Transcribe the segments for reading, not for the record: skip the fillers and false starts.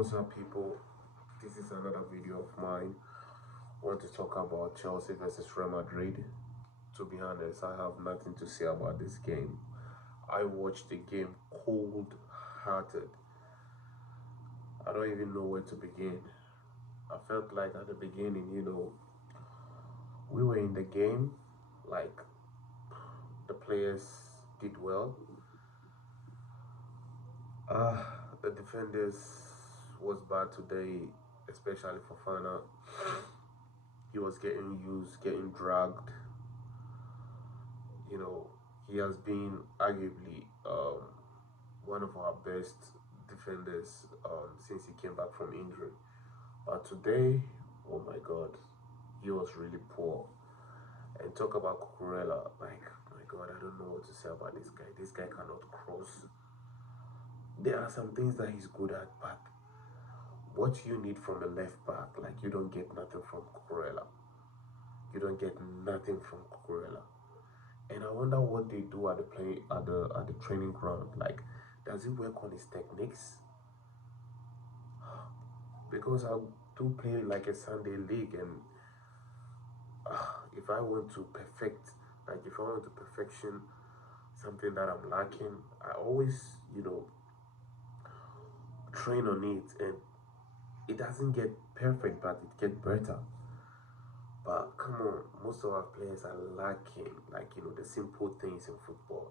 What's up, people? This is another video of mine. I want to talk about Chelsea versus Real Madrid. To be honest, I have nothing to say about this game. I watched the game cold-hearted. I don't even know where to begin. I felt like at the beginning, we were in the game, like the players did well. Uh, the defenders was bad today, especially for Fana. He was getting used, getting dragged. You know, he has been arguably one of our best defenders since he came back from injury. But today, oh my God, he was really poor. And talk about Cucurella, like, my God, I don't know what to say about this guy. This guy cannot cross. There are some things that he's good at, but what you need from a left back, like, you don't get nothing from Cucurella. You don't get nothing from Cucurella. And I wonder what they do at the training ground. Like, does he work on his techniques? Because I do play like a Sunday league, and if I want to perfect, like if I want to perfection something that I'm lacking, I always, train on it, and it doesn't get perfect, but it gets better. But come on, most of our players are lacking, like, the simple things in football.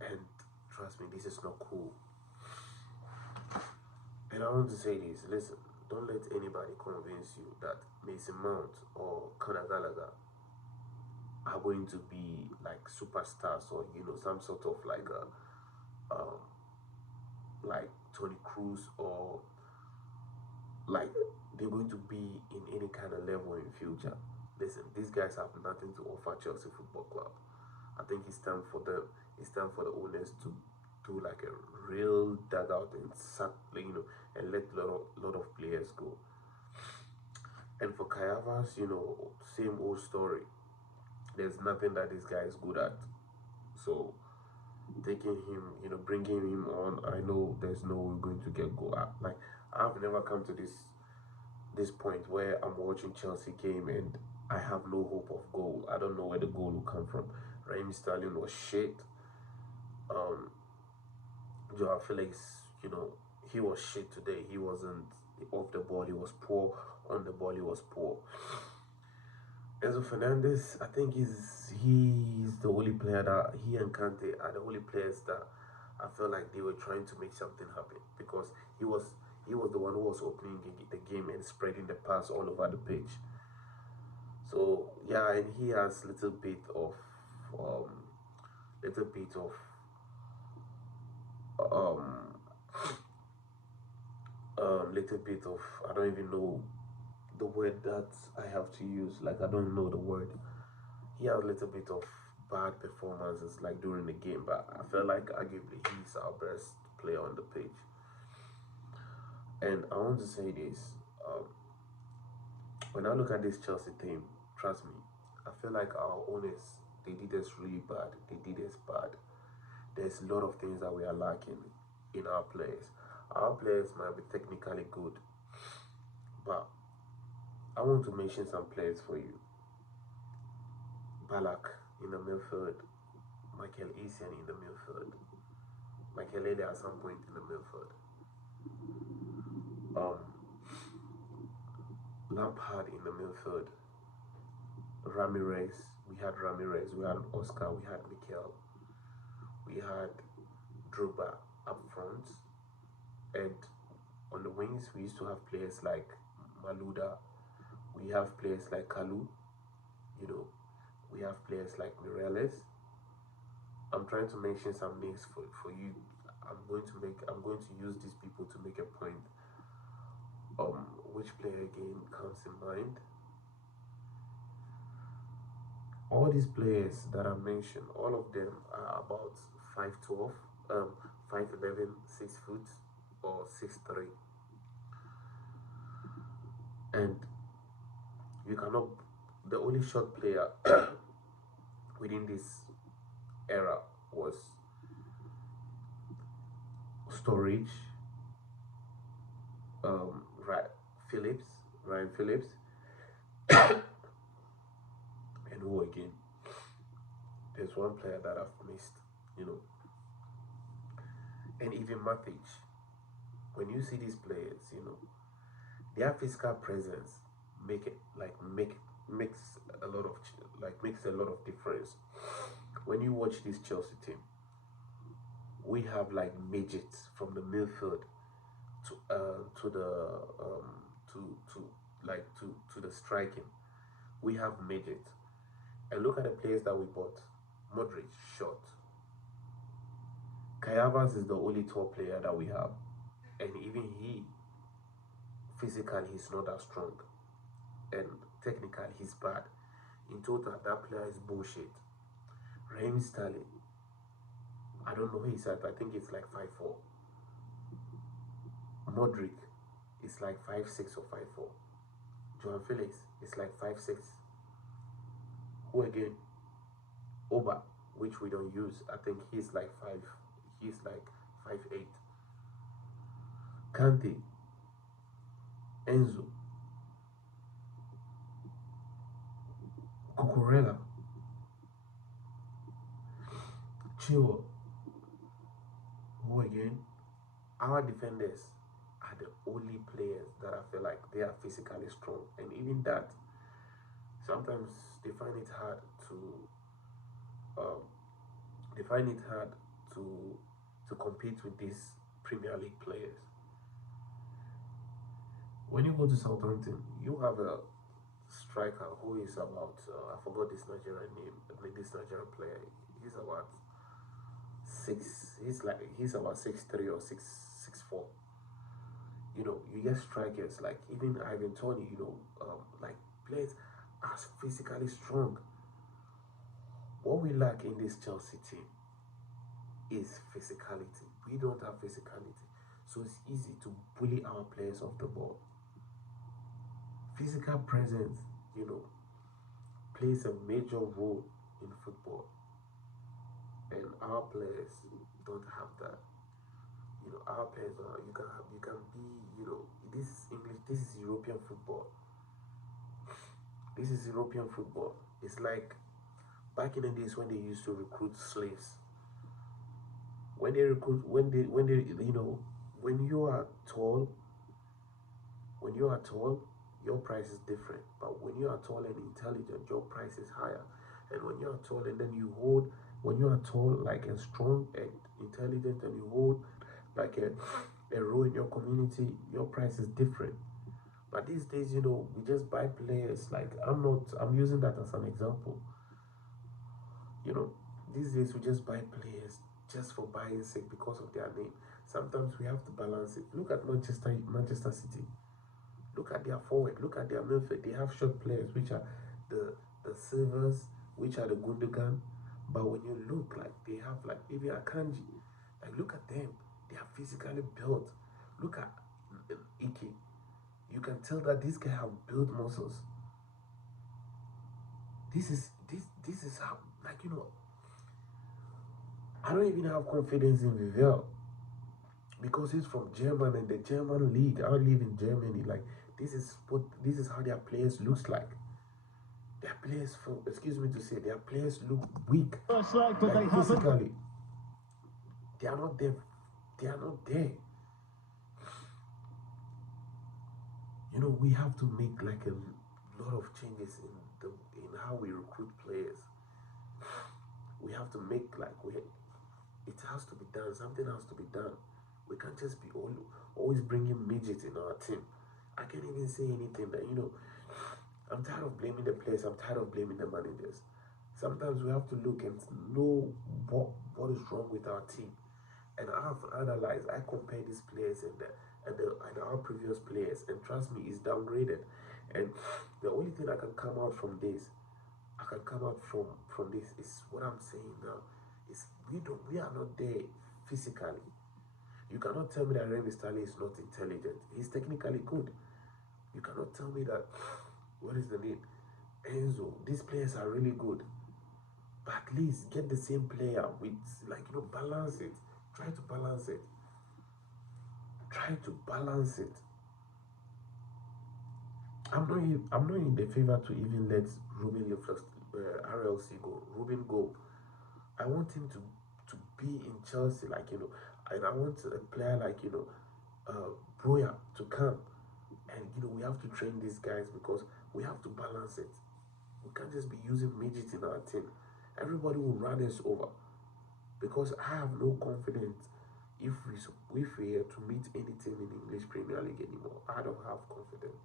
And trust me, this is not cool. And I want to say this, listen, don't let anybody convince you that Mason Mount or Conor Gallagher are going to be like superstars, or some sort of like Tony Cruz, or like they're going to be in any kind of level in future. Listen, these guys have nothing to offer Chelsea Football Club. I think it's time for the owners to do like a real dugout and sack, and let lot of players go. And for Kai Havertz, same old story. There's nothing that this guy is good at. So taking him, bringing him on, I know there's no way we're going to get goal. Like, I've never come to this point where I'm watching Chelsea game and I have no hope of goal. I don't know where the goal will come from. Raheem Sterling was shit. Joao Felix, he was shit today. He wasn't off the ball. He was poor. On the ball, he was poor. Enzo Fernandez, I think he's the only player that he and Kante are the only players that I felt like they were trying to make something happen, because he was the one who was opening the game and spreading the pass all over the pitch. So yeah, and he has um little bit of um little bit of, I don't even know the word that I have to use. Like, I don't know the word. He had a little bit of bad performances like during the game, but I felt like arguably he's our best player on the pitch. And I want to say this: when I look at this Chelsea team, trust me, I feel like our owners, they did us really bad. They did us bad. There's a lot of things that we are lacking in our players. Our players might be technically good, but I want to mention some players for you. Balak in the midfield, Michael Essien in the midfield, Michael Ede at some point in the midfield, um, Lampard in the midfield, Ramirez, we had Oscar, we had Mikel, we had Drogba up front, and on the wings we used to have players like Maluda, we have players like Kalu, we have players like Mireles. I'm trying to mention some names for you. I'm going to use these people to make a point. Which player again comes in mind? All these players that I mentioned, all of them are about 5'12", 5'11", 6 foot, or 6'3", and you cannot. The only short player within this era was Storage, right, Phillips, Ryan Phillips, and who again? There's one player that I've missed, you know, and even Matic. When you see these players, their physical presence make it like makes a lot of makes a lot of difference. When you watch this Chelsea team, we have like midgets from the midfield to the to to the striking. We have midgets, and look at the players that we bought. Modric short. Kai Havertz is the only tall player that we have, and even he physically he's not that strong, and technically he's bad. In total, that player is bullshit. Raheem Sterling, I don't know who he's at. I think it's like 5'4". Modric is like 5'6" or 5'4". Joan Felix is like 5'6". Who again? Oba, which we don't use. I think he's like 5. He's like 5'8". Kante, Enzo, Cucurella, Chilwell. Who again? Our defenders are the only players that I feel like they are physically strong, and even that, sometimes they find it hard to um, they find it hard to compete with these Premier League players. When you go to Southampton, you have a striker who is about I forgot this Nigerian name, this Nigerian player. He's about six. He's about 6'3" or 6'4". You get strikers like even Ivan Tony. Like players as physically strong. What we lack in this Chelsea team is physicality. We don't have physicality, so it's easy to bully our players off the ball. Physical presence, plays a major role in football, and our players don't have that. Our players are you can be this is English, this is European football. This is European football. It's like back in the days when they used to recruit slaves. When they recruit, when they, when you are tall, when you are tall, your price is different. But when you are tall and intelligent, your price is higher. And when you are tall and then you hold, when you are tall, like and strong and intelligent, and you hold like a role in your community, your price is different. But these days, we just buy players. Like I'm using that as an example. You know, these days we just buy players just for buying sake because of their name. Sometimes we have to balance it. Look at Manchester City. Look at their forward. Look at their midfield. They have short players, which are the Silvers, which are the Gundogan. But when you look, like they have like even Akanji. Like look at them. They are physically built. Look at Ike. You can tell that these guys have built muscles. This is how, like, I don't even have confidence in Vivel because he's from Germany and the German league. I live in Germany. Like this is how their players looks like. Their players, excuse me to say, their players look weak. Like physically, they are not there. They are not there. We have to make like a lot of changes in how we recruit players. We have to make it has to be done. Something has to be done. We can't just be always bringing midgets in our team. I can't even say anything that I'm tired of blaming the players. I'm tired of blaming the managers. Sometimes we have to look and know what is wrong with our team. And I have analyzed. I compare these players and our previous players, and trust me, it's downgraded. And the only thing I can come out from this, is what I'm saying now. Is we are not there physically. You cannot tell me that Remy Stanley is not intelligent. He's technically good. You cannot tell me that, what is the name? Enzo. These players are really good. But at least get the same player with, balance it. Try to balance it. Try to balance it. I'm not in the favor to even let Ruben Loftus RLC go. Ruben go. I want him to be in Chelsea, like and I want a player like Broya to come, and we have to train these guys because we have to balance it. We can't just be using midgets in our team. Everybody will run us over because I have no confidence if we are to meet any team in English Premier League anymore. I don't have confidence.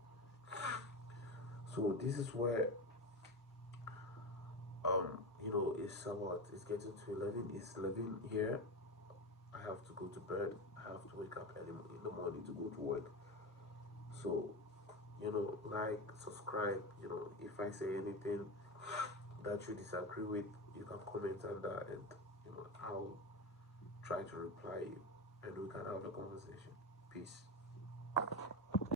So this is where it's getting to 11. It's 11 here. I have to go to bed. I have to wake up early in the morning to go to work. So like, subscribe. If I say anything that you disagree with, you can comment under, and I'll try to reply you, and we can have a conversation. Peace.